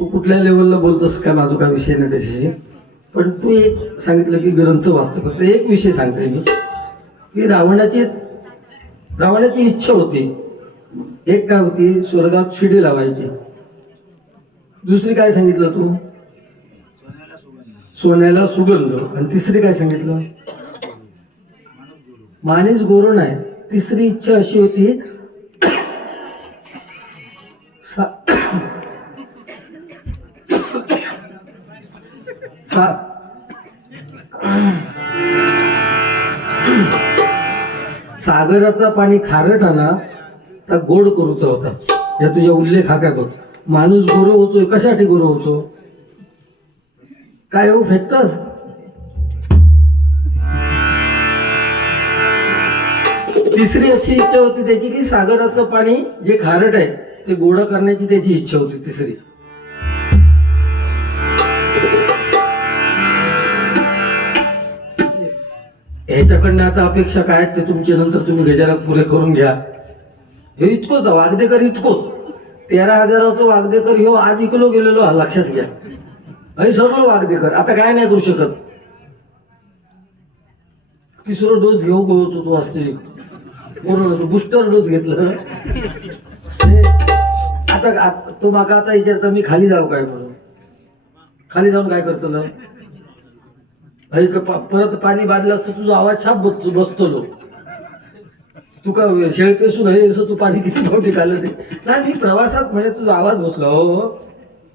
तू कुठल्या लेवलला बोलतोस का माझा काय विषय नाही त्याच्याशी? पण तू एक सांगितलं की ग्रंथ वाचतो. फक्त एक विषय सांगते मी. की रावणाची रावणाची इच्छा होती. एक काय होती? स्वर्गात शिडी लावायची. दुसरी काय सांगितलं तू? सोन्याला सुगंध. आणि तिसरी काय सांगितलं? माणूस गोरण नाही. तिसरी इच्छा अशी होती सा- सागराचा पाणी खारट आणा तर गोड करूचा होता. या तुझ्या उल्लेख हा काय बघ. माणूस गोरो होतोय कशासाठी गोरो होतो? काय हो फेकतस? तिसरी अशी इच्छा होती त्याची की सागराचं पाणी जे खारट आहे ते गोड करण्याची त्याची इच्छा होती तिसरी. ह्याच्याकडनं आता अपेक्षा काय आहेत ते तुमच्या नंतर तुम्ही गजाला पुरे करून घ्या. हे इतकोच वागदेकर इतकोच. तेरा हजाराचा वागदेकर ह्यो आज इकलो गेलेलो हा लक्षात घ्या. हे सरलो वागदेकर आता काय नाही करू शकत. तिसरो डोस घेऊ होतो तो असते बुस्टर डोस घेतलं? आता तो माका आता विचारता मी खाली जाऊ काय म्हणून? खाली जाऊन काय करतो ना परत पाणी बांधलं असतं तुझा आवाज छाप बसतो बसतो लो. तू का शेळपेसून आहे असं तू पाणी किती मोठी खाल्लं ते? नाही मी प्रवासात म्हणजे तुझा आवाज बसला हो, हो.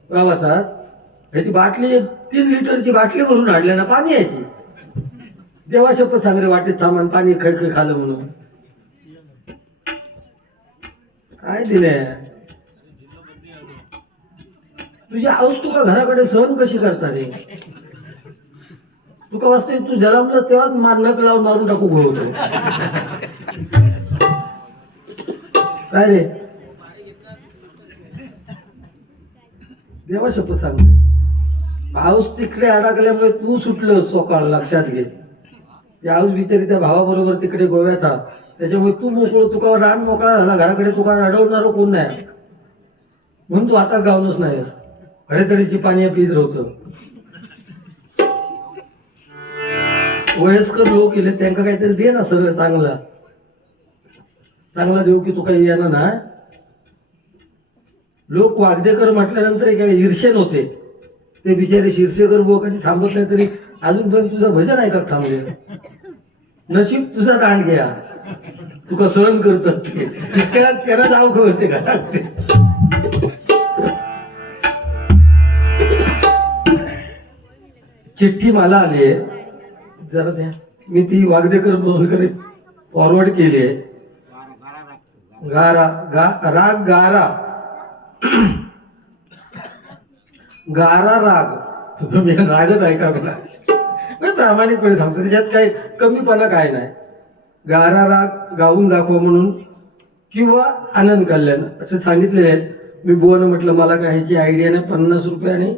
प्रवासात. ह्याची बाटली तीन लिटरची बाटली भरून आणल्या ना पाणी यायची देवा शपथ सांग रे वाटेत सामान पाणी खळखळ खालं म्हणून. काय दिले तुझी आऊस तुका घराकडे सहन कशी करता रे? तुका वाचतोय तू जलमलं तेव्हाच मार नक लावून मारून टाकू होतो. काय रे? देवा शपथ सांगते. पाऊस तिकडे अडकल्यामुळे तू सुटलं सोकाळ लक्षात घे. ते आऊस बिचारी त्या भावाबरोबर तिकडे गोव्यात हा. त्याच्यामुळे तू मोकळ तुका रान मोकळा झाला. घराकडे तुका अडवणार कोण नाही. म्हणून तू आता गावलंच नाहीस. हडेतडीची पाणी पीत होतं वयस्कर लोक येले त्यांना काहीतरी दे ना सगळं चांगलं. चांगला देऊ की तू काही येणार ना लोक वागदेकर म्हटल्यानंतर एक ईर्षेन होते. ते बिचारे शिरसेकर बुवा कधी थांबत नाही तरी अजूनपर्यंत तुझं भजन ऐकत थांबले. नशीब तुझा ताण घ्या. तुका सहन करतात ते इतक्या त्यांना जाऊ होते का? चिठ्ठी मला आली आहे. जरा द्या. मी ती वागदेकर बोलकर फॉरवर्ड केली आहे. गारा गा राग गारा. गारा राग. तुम्ही रागच ऐका मला प्रामाणिकपणे सांगतो त्याच्यात काही कमीपणा काय नाही. गारा राग गाऊन दाखवा म्हणून किंवा आनंद कल्याण असं सांगितलेले आहेत मी बुवानं म्हटलं मला काय ह्याची आयडिया नाही पन्नास रुपये आणि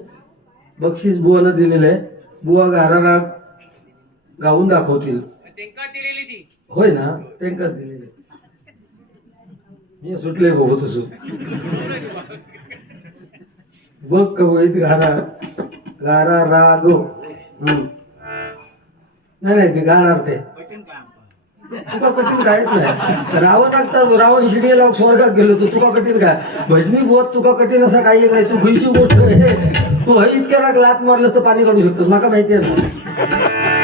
बक्षीस बुवानं दिलेलं आहे. बुवा गारा राग गाऊन दाखवतील. होय ना? त्यांकाच दिलेले. मी सुटले भाऊ तसं. बघ कवयित गारा गारा राग. नाही नाही ते गाणार ते. तुका कठीण कायच नाही. रावण लागतात रावण शिडी लावून स्वर्गात गेलो तर तुका कठीण काय? भजनी बोत तुका कठीण असा काही नाही. तू खुईची गोष्ट तू हे इतक्या राग लात मारलं तर पाणी काढू शकतोस. माका माहिती आहे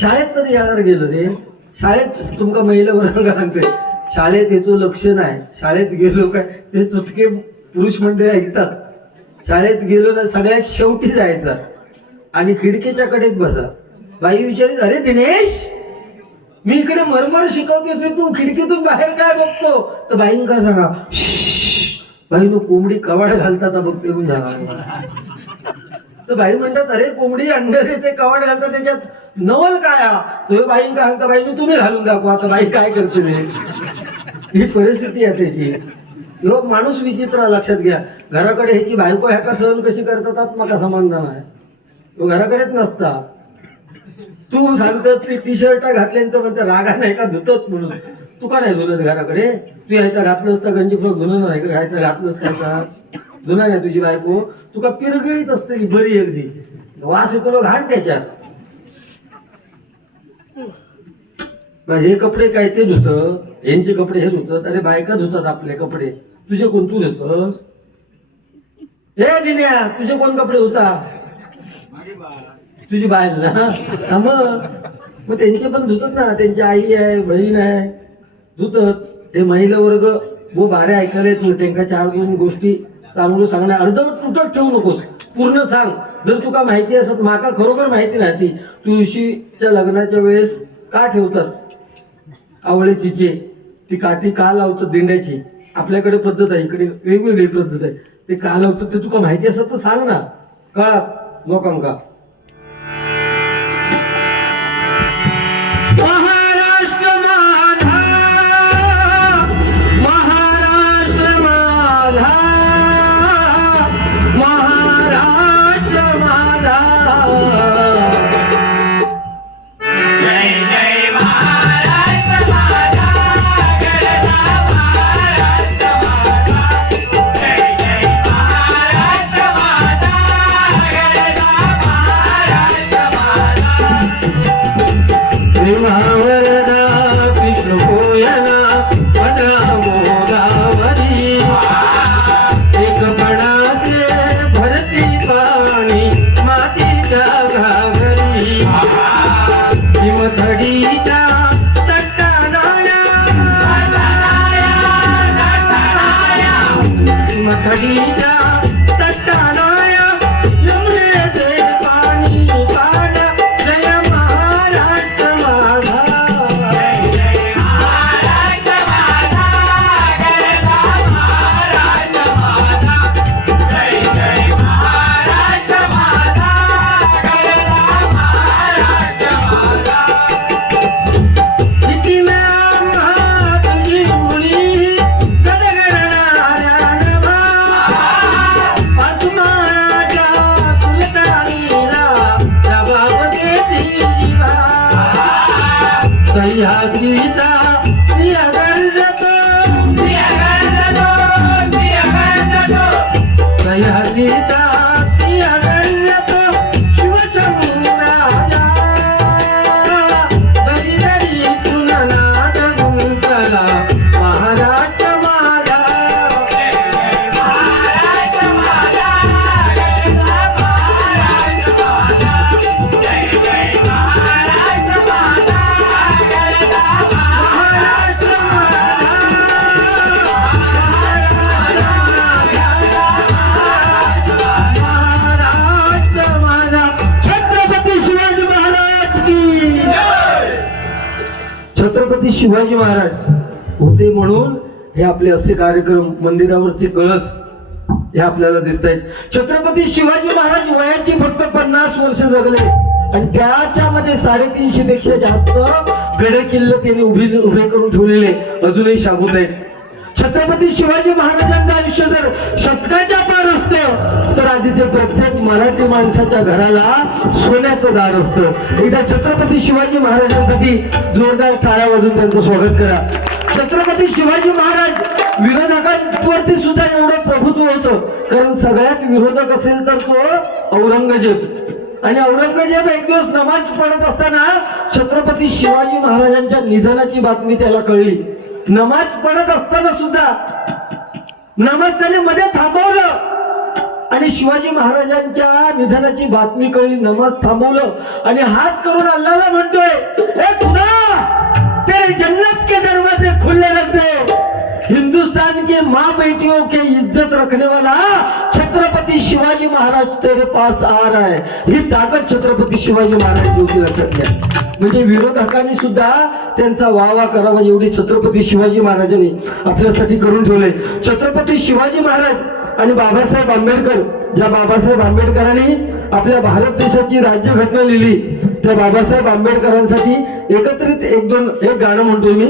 शाळेत तरी यायला गेलं रे? शाळेत तुमका महिला वर्ग सांगते शाळेत येतो लक्ष नाही. शाळेत गेलो काय? ते चुटके पुरुष मंडळी ऐकतात. शाळेत गेलो ना सगळ्यात शेवटी जायचं. आणि खिडकीच्या कडेत बसा. बाई विचारित अरे दिनेश मी इकडे मरमर शिकवतेस मी तू खिडकीतून बाहेर काय बघतो? तर बाईंका सांगा बाई तू कोंबडी कवाड घालतात बघते म्हणून सांगा. तर बाई म्हणतात अरे कोंबडी अंडर ते कवाड घालतात त्याच्यात नवल काय हा? तो बाईंका सांगता बाईनं तुम्ही घालून दाखवा आता बाई काय करते ही परिस्थिती आहे त्याची. ह्यो माणूस विचित्र लक्षात घ्या. घराकडे ह्याची बायको ह्याका सहन कशी करतात मला समाधान आहे. तो घराकडेच नसता. तू सांगतात ते टी शर्ट घातल्यानंतर म्हणते रागा नाही का धुतत म्हणून? तू का नाही धुलत घराकडे? तू यायचा घातलं असता गंजी फ्रॉक धुणं नाही का? घ्यायचा घातलंस का? नाही तुझी बायको? तुका पिरगळीत असते की बरी अगदी. वास येतो ना घाण त्याच्यात. हे कपडे काय ते धुत यांचे कपडे हे धुतात अरे बायका धुतात आपले कपडे. तुझे कोण तू धुतस? हे दिन्या तुझे कोण कपडे होता तुझी बाय ना? मग. मग त्यांचे पण धुतात ना त्यांची आई आहे बहीण आहे. धुतात. ते महिला वर्ग वो बारे ऐकायला येत नाही त्यांना चार दोन गोष्टी चांगलं सांगणार अर्धवट तुटक ठेवू नकोस. पूर्ण सांग. जर तुका माहिती असत माका खरोखर माहिती नाही ती तुळशीच्या लग्नाच्या वेळेस का ठेवतात? आवळीची ती काठी का लावतात दिंड्याची? आपल्याकडे पद्धत आहे इकडे वेगवेगळी पद्धत आहे. ते का लावतात ते तुका माहिती असत तर सांग ना. का लोकांका. श्रीमहावरदा कृष्ण कोयना गोदावरी एक पणाचे भरती पाणी मातीच्या घागरी हिमथडीच्या तट्टानाया हिमथडीच्या शिवाजी महाराज होते म्हणून हे आपले असे कार्यक्रम मंदिरावरचे कळस हे आपल्याला दिसत आहेत छत्रपती शिवाजी महाराज वयाची फक्त पन्नास वर्ष जगले आणि त्याच्यामध्ये साडेतीनशे पेक्षा जास्त गड किल्ले त्यांनी उभे उभे करून ठेवलेले अजूनही शाबूत आहेत. छत्रपती शिवाजी महाराजांचं आयुष्य जर शतकाच्या पार असतं तर प्रत्येक मराठी माणसाच्या घराला सोन्याचं दार असतं. एकदा छत्रपती शिवाजी महाराजांसाठी जोरदार टाळ्या वाजून त्यांचं स्वागत करा. छत्रपती शिवाजी महाराज विरोधकांवरती सुद्धा एवढं प्रभुत्व होतं. कारण सगळ्यात विरोधक असेल तर तो औरंगजेब. आणि औरंगजेब एक दिवस नमाज पडत असताना छत्रपती शिवाजी महाराजांच्या निधनाची बातमी त्याला कळली. नमाज पडत असताना सुद्धा नमाज त्याने मध्ये थांबवलं. आणि शिवाजी महाराजांच्या निधनाची बातमी कळली नमाज थांबवलं. आणि हात करून अल्लाला म्हणतोय ए खुदा तेरे जन्नत के दरवाजे खुले रखते हिंदुस्तान के माँ बेटियों के इज्जत रखने वाला छत्रपती शिवाजी महाराज तेरे पास आ रहा है. ही ताकद छत्रपती शिवाजी महाराज होती लक्षात घ्या. म्हणजे विरोधकांनी सुद्धा त्यांचा वावा करावा एवढी छत्रपती शिवाजी महाराजांनी आपल्यासाठी करून ठेवले छत्रपती शिवाजी महाराज आणि बाबासाहेब आंबेडकर ज्या बाबासाहेब आंबेडकरांनी आपल्या भारत देशाची राज्यघटना लिहिली त्या बाबासाहेब आंबेडकरांसाठी एकत्रित एक दोन एक गाणं म्हणतोय मी.